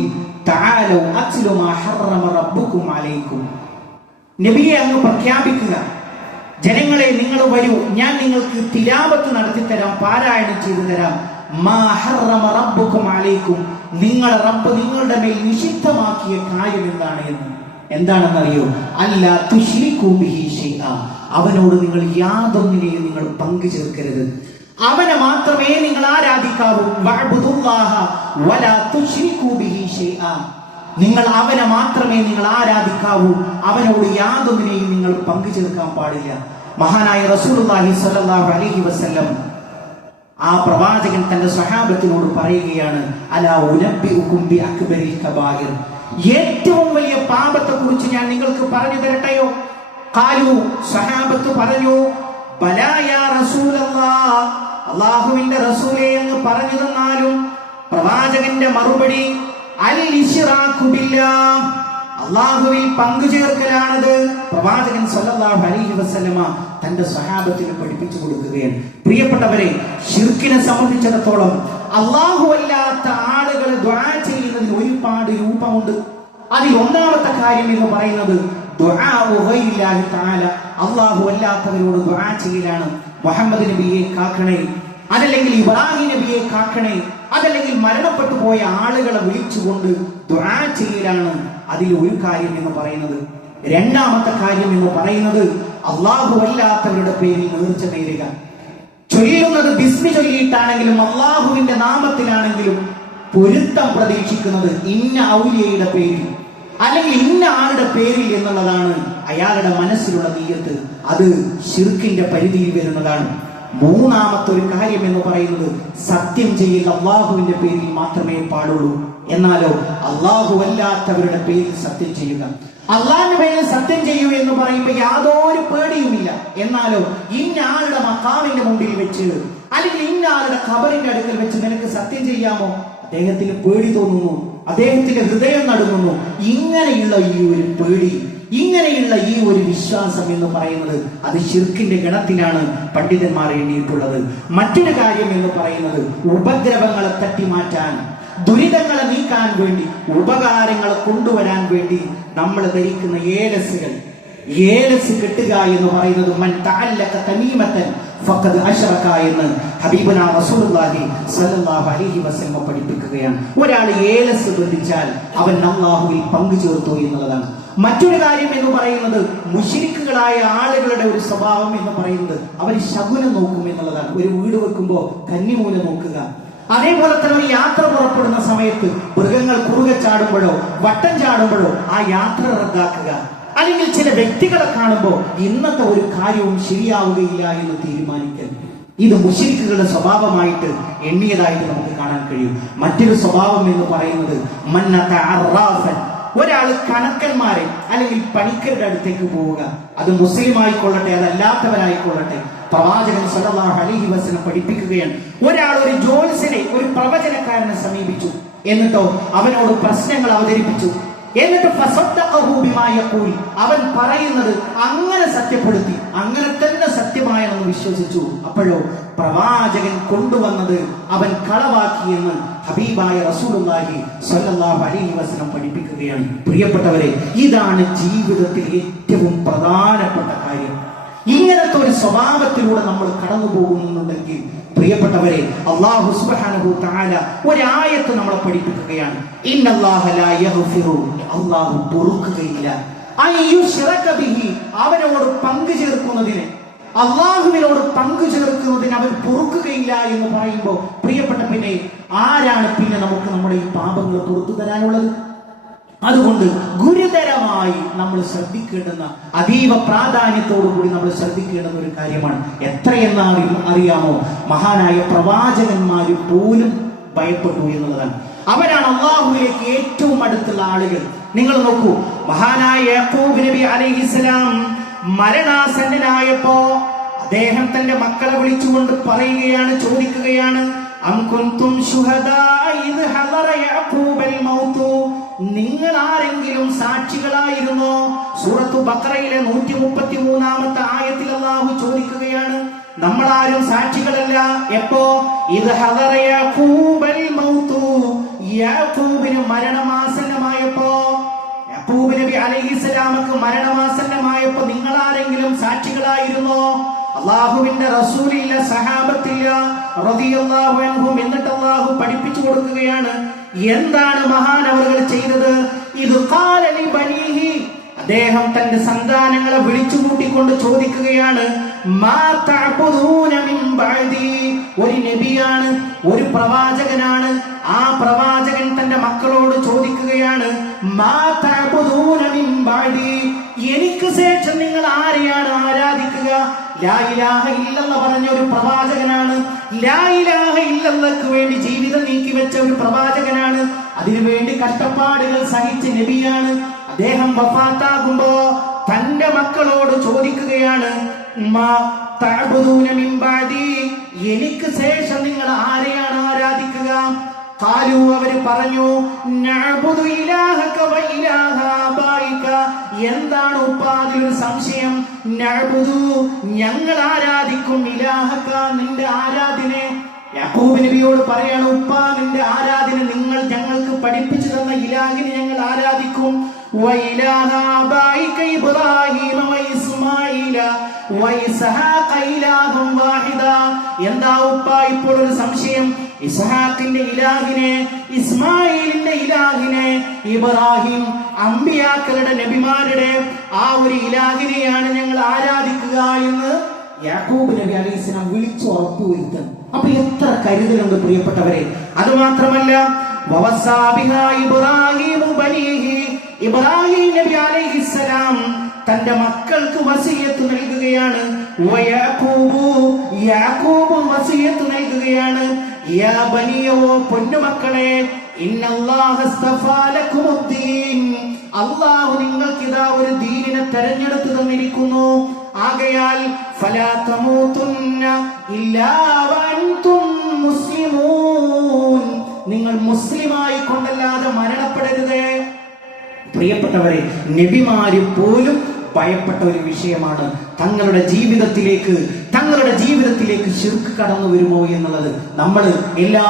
തആലൂ അത്ലു മാ ഹറമ റബ്ബുകും അലൈക്കും. നബിയെ അങ്ങ് പ്രഖ്യാപിക്കുക, ജനങ്ങളെ നിങ്ങൾ വരൂ, ഞാൻ നിങ്ങൾക്ക് തിലാവത്ത് നടത്തി തരാം, പാരായണം ചെയ്തു തരാം. മാ ഹറമ റബ്ബുകും അലൈക്കും, നിങ്ങളുടെ റബ്ബ് നിങ്ങളുടെ മേൽ നിഷിദ്ധമാക്കിയ കാര്യം എന്താണ് എന്ന്. എന്താണെന്നറിയോ? അല്ലാ തുശ്രികൂ ബിഹി ശൈആ, അവനോട് നിങ്ങൾ യാതൊന്നിനെയും നിങ്ങൾ പങ്കു ചേർക്കരുത്, അവനെ മാത്രമേ നിങ്ങൾ ആരാധിക്കാവൂ. വഅബ്ദുല്ലാഹ വലാ തുശ്രികൂ ബിഹി ശൈആ, നിങ്ങൾ അവനെ മാത്രമേ നിങ്ങൾ ആരാധിക്കാവൂ, അവനോട് യാതൊന്നിനെയും നിങ്ങൾ പങ്കു ചേർക്കാൻ പാടില്ല. മഹാനായ റസൂലുള്ളാഹി സ്വല്ലല്ലാഹു അലൈഹി വസല്ലം, ആ പ്രവാചകൻ തന്റെ സ്വഹാബത്തിനോട് പറയുകയാണ്, അലാ ഉനബ്ബിഉകും ബി അക്ബരിൽ കബായിർ, ഏറ്റവും വലിയ പാപത്തെ കുറിച്ച് ഞാൻ നിങ്ങൾക്ക് പറഞ്ഞു തരട്ടെയോ? ഖാലു, സ്വഹാബത്ത് പറഞ്ഞു, ബലാ യാ റസൂലല്ലാഹ്, അല്ലാഹുവിന്റെ റസൂലേ എന്ന് പറഞ്ഞു തന്നാലും. പ്രവാചകന്റെ മറുപടി അൽ ഇശ്റാഖു ബില്ലാഹ്, അല്ലാഹുവിൽ പങ്കു ചേർക്കലാണത്. പ്രവാചകൻ സല്ലല്ലാഹു അലൈഹി വസല്ലമ തന്റെ സ്വഹാബത്തിന് പഠിപ്പിച്ചു കൊടുക്കുകയാണ്. പ്രിയപ്പെട്ടവരെ, ശിർക്കിനെ സംബന്ധിച്ചിടത്തോളം അല്ലാഹു അല്ലാത്ത ആളുകൾ ദുആ ചെയ്യുന്നതിന് ഒരുപാട് രൂപമുണ്ട്. അതിൽ ഒന്നാമത്തെ കാര്യം എന്ന് പറയുന്നത് ദുആഉ ഗൈരില്ലാഹി തആല, അല്ലാഹു അല്ലാത്തവരോട് ദുആ ചെയ്യലാണ്. മുഹമ്മദ് നബിയെ കാക്കണേ, അതല്ലെങ്കിൽ ഇബ്രാഹിം നബിയെ കാക്കണേ, അതല്ലെങ്കിൽ മരണപ്പെട്ടു പോയ ആളുകളെ വിളിച്ചുകൊണ്ട് ദുആ ചെയ്യലാണ് അതിൽ ഒരു കാര്യം എന്ന് പറയുന്നത്. രണ്ടാമത്തെ കാര്യം എന്ന് പറയുന്നത് അല്ലാഹു അല്ലാത്തവരുടെ പേരിൽ നേർച്ച നേരുക. ചൊല്ലുന്നത് ബിസ്മി ചൊല്ലിയിട്ടാണെങ്കിലും അല്ലാഹുവിന്റെ നാമത്തിലാണെങ്കിലും പൊരുത്തം പ്രതീക്ഷിക്കുന്നത് ഇന്ന ഔലിയയുടെ പേരിൽ അല്ലെങ്കിൽ ഇന്ന ആളുടെ പേരിൽ എന്നുള്ളതാണ് അയാളുടെ മനസ്സിലുള്ള നിയ്യത്ത്. അത് ശിർക്കിന്റെ പരിധിയിൽ വരുന്നതാണ്. മൂന്നാമത്തെ ഒരു കാര്യം എന്ന് പറയുന്നത് സത്യം ചെയ്യൽ അള്ളാഹുവിന്റെ പേരിൽ മാത്രമേ പാടുള്ളൂ. എന്നാലോ അള്ളാഹു അല്ലാത്തവരുടെ പേരിൽ സത്യം ചെയ്യുക. അള്ളാഹിന്റെ പേരിൽ സത്യം ചെയ്യൂ എന്ന് പറയുമ്പോൾ യാതൊരു പേടിയുമില്ല. എന്നാലോ ഇന്ന ആളുടെ മഖാമിന്റെ മുമ്പിൽ വെച്ച് അല്ലെങ്കിൽ ഇന്ന ആളുടെ ഖബറിന്റെ അടുക്കൽ വെച്ച് നിനക്ക് സത്യം ചെയ്യാമോ? അദ്ദേഹത്തിന് പേടി തോന്നുന്നു, അദ്ദേഹത്തിന്റെ ഹൃദയം നടുങ്ങുന്നു. ഇങ്ങനെയുള്ള ഈ ഒരു പേടി, ഇങ്ങനെയുള്ള ഈ ഒരു വിശ്വാസം എന്ന് പറയുന്നത് അത് ശിർക്കിന്റെ ഗണത്തിലാണ് പണ്ഡിതന്മാർ എണ്ണിയിട്ടുള്ളത്. മറ്റൊരു കാര്യം എന്ന് പറയുന്നത് ഉപദ്രവങ്ങളെ തട്ടിമാറ്റാൻ, ദുരിതങ്ങളെ നീക്കാൻ വേണ്ടി, ഉപകാരങ്ങളെ കൊണ്ടുവരാൻ വേണ്ടി നമ്മൾ ധരിക്കുന്ന ഏലസ് കെട്ടുക എന്ന് പറയുന്നത് മൻ തഅല്ലഖ തമീമതൻ ഫഖദ് അശ്റക എന്ന് ഹബീബുനാ റസൂലുള്ളാഹി സ്വല്ലല്ലാഹു അലൈഹി വസല്ലം പഠിപ്പിക്കുകയാണ്. ഒരാൾ ഏലസ് ബന്ധിച്ചാൽ അവൻ അല്ലാഹുവിൽ പങ്കു ചേർത്തു എന്നുള്ളതാണ്. മറ്റൊരു കാര്യം എന്ന് പറയുന്നത് മുശ്രിക്കുകളായ ആളുകളുടെ ഒരു സ്വഭാവം എന്ന് പറയുന്നത് അവർ ശകുനം നോക്കും എന്നുള്ളതാണ്. ഒരു വീട് വെക്കുമ്പോൾ കന്നിമൂല നോക്കുക, അതേപോലെ തന്നെ ഒരു യാത്ര പുറപ്പെടുമ്പോൾ സമയത്ത് മൃഗങ്ങൾ കുറുകെ ചാടുമ്പോഴോ വട്ടം ചാടുമ്പോഴോ ആ യാത്ര റദ്ദാക്കുക, അല്ലെങ്കിൽ ചില വ്യക്തികളെ കാണുമ്പോൾ ഇന്നത്തെ ഒരു കാര്യവും ശരിയാവുകയില്ല എന്ന് തീരുമാനിക്കൽ, ഇത് മുശ്രിക്കുകളുടെ സ്വഭാവമായിട്ട് എണ്ണിയതായിട്ട് നമുക്ക് കാണാൻ കഴിയും. മറ്റൊരു സ്വഭാവം എന്ന് പറയുന്നത് ഒരാൾ കണക്കന്മാരെ അല്ലെങ്കിൽ പണിക്കരുടെ അടുത്തേക്ക് പോവുക. അത് മുസ്ലിം ആയിക്കൊള്ളട്ടെ, അതല്ലാത്തവരായിക്കൊള്ളട്ടെ, പ്രവാചകൻ സല്ലല്ലാഹു അലൈഹി വസല്ലം പഠിപ്പിക്കുകയാണ്. ഒരാൾ ഒരു ജ്യോത്സ്യനെ, ഒരു പ്രവചനക്കാരനെ സമീപിച്ചു, എന്നിട്ടോ അവനോട് പ്രശ്നങ്ങൾ അവതരിപ്പിച്ചു. എന്നിട്ട് അവൻ പറയുന്നത് അങ്ങനെ സത്യപ്പെടുത്തി, അങ്ങനെ തന്നെ സത്യമായെന്ന് വിശ്വസിച്ചു. അപ്പോഴോ പ്രവാചകൻ കൊണ്ടുവന്നത് അവൻ കളവാക്കി എന്ന് ഹബീബായ റസൂലുള്ളാഹി സ്വല്ലല്ലാഹു അലൈഹി വസല്ലം പഠിപ്പിക്കുകയാണ്. പ്രിയപ്പെട്ടവരെ, ഇതാണ് ജീവിതത്തിൽ ഏറ്റവും പ്രധാനപ്പെട്ട കാര്യം. ഇങ്ങനത്തെ ഒരു സ്വഭാവത്തിലൂടെ നമ്മൾ കടന്നു പോകുന്നുണ്ടെങ്കിൽ പ്രിയപ്പെട്ടവരെ, അല്ലാഹു സുബ്ഹാനഹു തആല ഒരായത്ത് നമ്മളെ പഠിപ്പിക്കുകയാണ്. ഇന്നല്ലാഹ ലാ യഗ്ഫിറു, അല്ലാഹു പൊറുക്കുകയില്ല, അയ്യുശ്റക ബിഹി, അവനോട് പങ്കു ചേർക്കുന്നതിന്, അല്ലാഹുവിനോട് പങ്കു ചേർക്കുന്നതിന് അവൻ പൊറുക്കുകയില്ല എന്ന് പറയുമ്പോൾ പ്രിയപ്പെട്ട പിന്നെ ആരാണ് പിന്നെ നമുക്ക് നമ്മുടെ ഈ പാപങ്ങൾ പുറത്തു തരാനുള്ളത്? അതുകൊണ്ട് ഗുരുതരമായി നമ്മൾ ശ്രദ്ധിക്കേണ്ടുന്ന, അതീവ പ്രാധാന്യത്തോടു കൂടി നമ്മൾ ശ്രദ്ധിക്കേണ്ടുന്ന ഒരു കാര്യമാണ്. എത്രയെന്ന് അറിയാമോ? മഹാനായ പ്രവാചകന്മാര് പോലും ഭയപ്പെട്ടു എന്നുള്ളതാണ്. അവരാണ് അള്ളാഹുവിലേക്ക് ഏറ്റവും അടുത്തുള്ള ആളുകൾ. നിങ്ങൾ നോക്കൂ, മഹാനായ യാക്കൂബ് നബി അലൈഹിസ്സലാം മരണാസന്നനായപ്പോ അദ്ദേഹം തന്റെ മക്കളെ വിളിച്ചുകൊണ്ട് പറയുകയാണ്, ചോദിക്കുകയാണ്, അം കുൻതും ശുഹദാ ഇദ് ഹദറ യാക്കൂബൽ മൗതു, നിങ്ങൾ ആരെങ്കിലും സാക്ഷികളായിരുന്നോ? സൂറത്തു ബഖറയിലെ 133-ാമത്തെ ആയത്തിൽ അല്ലാഹു ചോദിക്കുകയാണ്. നമ്മളാരും സാക്ഷികളല്ല. എപ്പോ? ഇദ് ഹദറ യാക്കൂബൽ മൗതു, യാക്കൂബിന് മരണമാസന്നമായപ്പോ, യാക്കൂബ് നബി അലൈഹിസ്സലാമക്ക് മരണമാസന്നമായപ്പോ നിങ്ങൾ ആരെങ്കിലും സാക്ഷികളായിരുന്നോ? അല്ലാഹുവിന്റെ റസൂലില്ല, സഹാബത്തില്ല റളിയല്ലാഹു അൻഹും. എന്നിട്ട് അല്ലാഹു പഠിപ്പിച്ചു കൊടുക്കുകയാണ്, എന്താണ് മഹാനവറുകൾ ചെയ്തത്? ഇത് ഖാല ലി ബനീഹി, അദ്ദേഹം തന്റെ സന്താനങ്ങളെ വിളിച്ചു കൂട്ടിക്കൊണ്ട് ചോദിക്കുകയാണ്, മാ തഅബുദൂന മിൻ ബഅദി, ഒരു നബിയാണ്, ഒരു പ്രവാചകനാണ്. ആ പ്രവാചകൻ തന്റെ മക്കളോട് ചോദിക്കുകയാണ്, മാ തഅബുദൂന മിൻ ബഅദി, എനിക്ക് ശേഷം നിങ്ങൾ ആരെയാണ് ആരാധിക്കുക? ലാ ഇലാഹ ഇല്ലല്ലാഹ് പറഞ്ഞ ഒരു പ്രവാചകനാണ്, ലാ ഇലാഹ ഇല്ലല്ലാഹ്ക്ക് വേണ്ടി ജീവിതം നീക്കി വെച്ച ഒരു പ്രവാചകനാണ്, അതിനുവേണ്ടി കഷ്ടപ്പാടുകൾ സഹിച്ച നബിയാണ്. അദ്ദേഹം വഫാത്താകുമ്പോ തന്റെ മക്കളോട് ചോദിക്കുകയാണ്, മാ തഅബുദൂന മിൻ ബഅദി, എനിക്ക് ശേഷം നിങ്ങൾ ആരെയാണ് ആരാധിക്കുക? ഖാലു, അവര് പറഞ്ഞു, നഅബുദു ഇലാഹക വ ഇലാഹ ആബായിക, എന്താണ് ഉപ്പാദിൽ സംശയം? നഅബുദു, ഞങ്ങൾ ആരാധിക്കും, ഇലാഹക, നിന്റെ ആരാധനെ. യാക്കൂബ് നബിയോട് പറയാണ്, ഉപ്പാ നിന്റെ ആരാധന നിങ്ങൾ ഞങ്ങൾക്ക് പഠിപ്പിച്ചു തന്ന ഇലാഹിനെ ഞങ്ങൾ ആരാധിക്കും. വ ഇലാഹ ആബായിക ഇബ്രാഹീമ വ ഇസ്മാഈല വ ഇസ്ഹാഖ ഇലാഹുൻ വാഹിദ, എന്താ ഉപ്പാ ഇപ്പോൾ ഒരു സംശയം? ഇസ്ഹാഖിന്റെ ഇലാഹിനെ, ഇസ്മായിലിന്റെ ഇലാഹിനെ, ഇബ്രാഹിം അമ്പിയാക്കളുടെ നബിമാരുടെ ആ ഒരു ഇലാഹിനെയാണ് ഞങ്ങൾ ആരാധിക്കുക എന്ന് യാക്കൂബ് നബി അലൈഹിസ്സലാം വിളിച്ചു ഉറപ്പുവരുത്തുന്നു. അപ്പൊ എത്ര കരുതലുണ്ട് പ്രിയപ്പെട്ടവരെ. അതുമാത്രമല്ല, ഇബ്രാഹിം നബി അലൈഹിസ്സലാം തന്റെ മക്കൾക്ക് വസിയത്ത് നൽകുകയാണ്. യാക്കൂബ് വസിയത്ത് നൽകുകയാണ്, യാ ബനിയോ, പൊന്നുമക്കളെ, ഇന്നല്ലാഹ അസ്തഫാ ലക്കുമുദ്ദീൻ, അല്ലാഹു നിങ്ങൾക്ക് ഇതാ ഒരു ദീനിനെ തെരഞ്ഞെടുത്തു തന്നിരിക്കുന്നു. ആകയാൽ ഫലാ തമൂതുന്ന ഇല്ലാ വഅൻതും മുസ്ലിമൂൻ, നിങ്ങൾ മുസ്ലിമായി കൊണ്ടല്ലാതെ മരണപ്പെടരുത്. പ്രിയപ്പെട്ടവരെ, നബിമാര് പോലും ഭയപ്പെട്ട ഒരു വിഷയമാണ് തങ്ങളുടെ ജീവിതത്തിലേക്ക് ശിർക്ക് കടന്നു വരുമോ എന്നുള്ളത്. നമ്മൾ എല്ലാ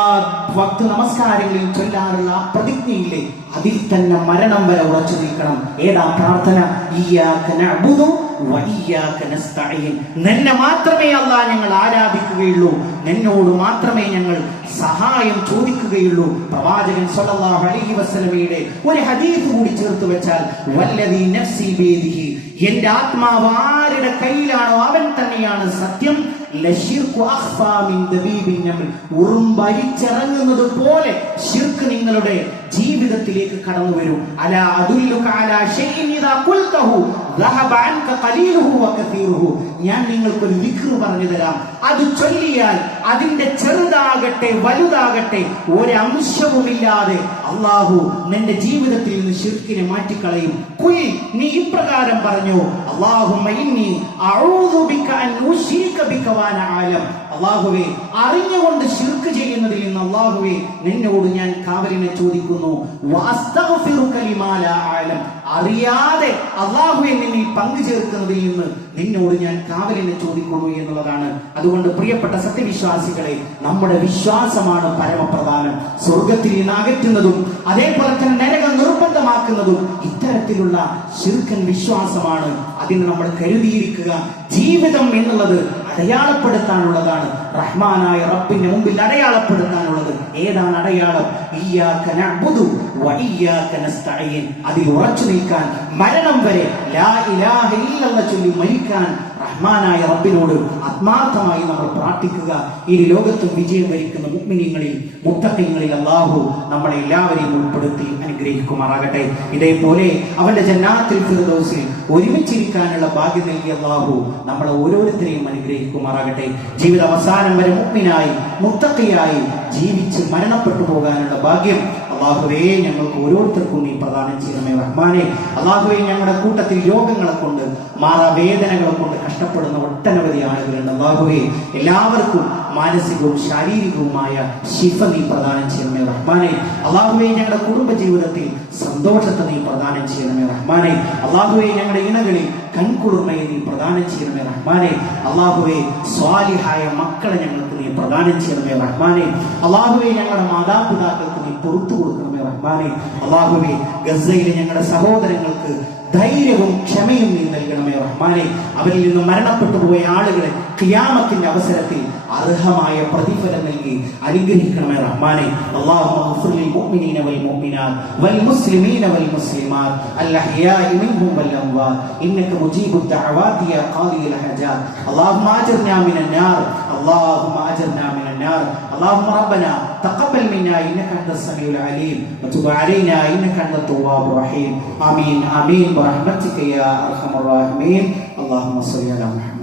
വക്ത് നമസ്കാരങ്ങളിലും ചൊല്ലാറുള്ള ആ പ്രതിജ്ഞയില്ലേ, അതിൽ തന്നെ മരണം വരെ ഉറച്ചു നിൽക്കണം. ഏതാ പ്രാർത്ഥന? ഇയ്യാക നഅ്ബുദു വ ഇയ്യാക നസ്തഈൻ, നിന്നെ മാത്രമേ അല്ലാഹ് ഞങ്ങൾ ആരാധിക്കുകയുള്ളൂ, നിന്നോട് മാത്രമേ ഞങ്ങൾ സഹായം ചോദിക്കുകയുള്ളൂ. പ്രവാചകൻ സല്ലല്ലാഹു അലൈഹി വസല്ലമയുടെ ഒരു ഹദീസ് കൂടി ചേർത്ത് വെച്ചാൽ, വല്ലദീ നഫ്സി ബിയദിഹി, എന്റെ ആത്മാവ് ആരുടെ കയ്യിലാണോ അവൻ തന്നെയാണ് സത്യം, ലശിർകു അഖ്ഫാ മിൻ ദബീബിൻ നമൽ, ഉറുമ്പരിച്ചിറങ്ങുന്നത് പോലെ ശിർക്ക് ഷിർക്ക് നിങ്ങളുടെ ജീവിതത്തിലേക്ക് കടന്നു വരും. അലാ അദുല്ലുക അലാ ഷൈഇൻ ഇദാ ഖുൽതഹു ദഹബ അൻക ഖലീലുഹു വകസീറുഹു. ഞാൻ നിങ്ങൾക്കൊരു ദിക്ർ പറഞ്ഞു തരാം. അത് ചൊല്ലിയാൽ അതിന്റെ ചെറുതാകട്ടെ വലുതാകട്ടെ ഒരംശവുമില്ലാതെ അല്ലാഹു നിന്റെ ജീവിതത്തിൽ നിന്ന് ഷിർക്കിനെ മാറ്റിക്കളയും. ഖുൽ, നീ ഇപ്രകാരം പറഞ്ഞു, അല്ലാഹുമ്മ ഇന്നി അഊദു ബിക അൻ ഉശ്രിക ബിക വഅന ആലം. അല്ലാഹുവേ, അറിഞ്ഞുകൊണ്ട് ഷിർക്ക് ചെയ്യുന്നതിൽ നിന്ന് അല്ലാഹുവേ നിന്നോട് ഞാൻ കാവലിനെ ചോദിക്കുന്നു. വഅസ്തഗ്ഫിറുക ലിമാ ലാ അഅലം. അറിയാതെ അല്ലാഹുവേ നിന്നിൽ പങ്കു ചേർക്കുന്നതിൽ നിന്ന് നിന്നോട് ഞാൻ കാവലിനെ ചോദിക്കുന്നു എന്നുള്ളതാണ്. അതുകൊണ്ട് പ്രിയപ്പെട്ട സത്യവിശ്വാസികളെ, നമ്മുടെ വിശ്വാസമാണ് പരമപ്രധാനം. സ്വർഗത്തിൽ നിന്ന് അകറ്റുന്നതും അതേപോലെ തന്നെ നരകം നിർബന്ധമാക്കുന്നതും ഇത്തരത്തിലുള്ള ശിർക്കൻ വിശ്വാസമാണ്. അതിന് നമ്മൾ കരുതിയിരിക്കുക. ജീവിതം എന്നുള്ളത് അടയാളപ്പെടുത്താനുള്ളതാണ്. റഹ്മാനായ റബ്ബിന്റെ മുമ്പിൽ അടയാളപ്പെടുത്താനുള്ളത്. ഏതാണ് അടയാളം? ഇയ്യാക നഅ്ബുദു വ ഇയ്യാക നസ്തഈൻ. അതിൽ ഉറച്ചു നിൽക്കാൻ, മരണം വരെ ലാ ഇലാഹ ഇല്ലല്ലാഹ് ചൊല്ലി മരിക്കാൻ റഹ്മാനായ റബ്ബിനോട് ആത്മാർത്ഥമായി നമ്മൾ പ്രാർത്ഥിക്കുക. ഈ ലോകത്തും വിജയം വരിക്കുന്ന മുഅ്മിനീങ്ങളിൽ മുത്തഖീങ്ങളിൽ അല്ലാഹു നമ്മളെ എല്ലാവരെയും ഉൾപ്പെടുത്തി അനുഗ്രഹിക്കുമാറാകട്ടെ. ഇതേപോലെ അവന്റെ ജന്നാത്തുൽ ഫിർദൗസിൽ ഒരുമിച്ചിരിക്കാനുള്ള ഭാഗ്യം നൽകിയ അല്ലാഹു നമ്മളെ ഓരോരുത്തരെയും അനുഗ്രഹിക്കുമാറാകട്ടെ. ജീവിത അവസാനം വരെ മുഅ്മിനായി മുത്തഖിയായി ജീവിച്ച് മരണപ്പെട്ടു പോകാനുള്ള ഭാഗ്യം അല്ലാഹുവേ ഞങ്ങൾക്ക് ഓരോരുത്തർക്കും നീ പ്രദാനം ചെയ്യണമേ റഹ്മാനെ. അല്ലാഹുവേ, ഞങ്ങളുടെ കൂട്ടത്തിൽ രോഗങ്ങളെ കൊണ്ട് മാറാവേദനകളെ കൊണ്ട് കഷ്ടപ്പെടുന്ന ഒട്ടനവധി ആളുകളുണ്ട്. അല്ലാഹുവേ, എല്ലാവർക്കും മാനസികവും ശാരീരികവുമായ ശിഫ നീ പ്രദാനം ചെയ്യണമേ റഹ്മാനെ. അല്ലാഹുവേ, ഞങ്ങളുടെ കുടുംബ ജീവിതത്തിൽ സന്തോഷത്തെ നീ പ്രദാനം ചെയ്യണമേ റഹ്മാനെ. അല്ലാഹുവേ, ഞങ്ങളുടെ ഇണകളിൽ കൺകുളിർമയെ നീ പ്രദാനം ചെയ്യണമേ റഹ്മാനെ. അല്ലാഹുവേ, സ്വാലിഹായ മക്കളെ ഞങ്ങൾക്ക് നീ പ്രദാനം ചെയ്യണമേ റഹ്മാനെ. അല്ലാഹുവേ, ഞങ്ങളുടെ മാതാപിതാക്കൾക്ക് നീ പുറത്തു കൊടുക്കണമേ റഹ്മാനെ. അല്ലാഹുവേ, ഗസയിലെ ഞങ്ങളുടെ സഹോദരങ്ങൾക്ക് ധൈര്യവും ക്ഷമയും നീ നൽകണമേ റഹ്മാനെ. അവരിൽ നിന്ന് മരണപ്പെട്ടു പോയ ആളുകളെ ഖിയാമത്തിന്റെ അവസരത്തിൽ അർഹമായ പ്രതിഫലം നൽകി അനുഗ്രഹിക്കണമേ റഹ്മാനെ. അല്ലാഹുമ്മ ഗ്ഫിർ ലിൽ മുഅ്മിനീന വൽ മുഅ്മിനാത്ത് വൽ മുസ്ലിമീന വൽ മുസ്ലിമാത്ത് അൽ അഹ്യാഇ മിൻഹും വൽ അംവാത്ത് ഇന്നക മുജീബുദ് ദഅവാതി യാ ഖാദിയൽ ഹജാത്ത്. അല്ലാഹുമ്മ അജിർനാ മിനൻ നാർ. اللهم أجرنا من النار. اللهم ربنا تقبل منا إنك أنت السميع العليم وتب علينا إنك أنت التواب الرحيم. آمين آمين برحمتك يا أرحم الراحمين. اللهم صل على محمد.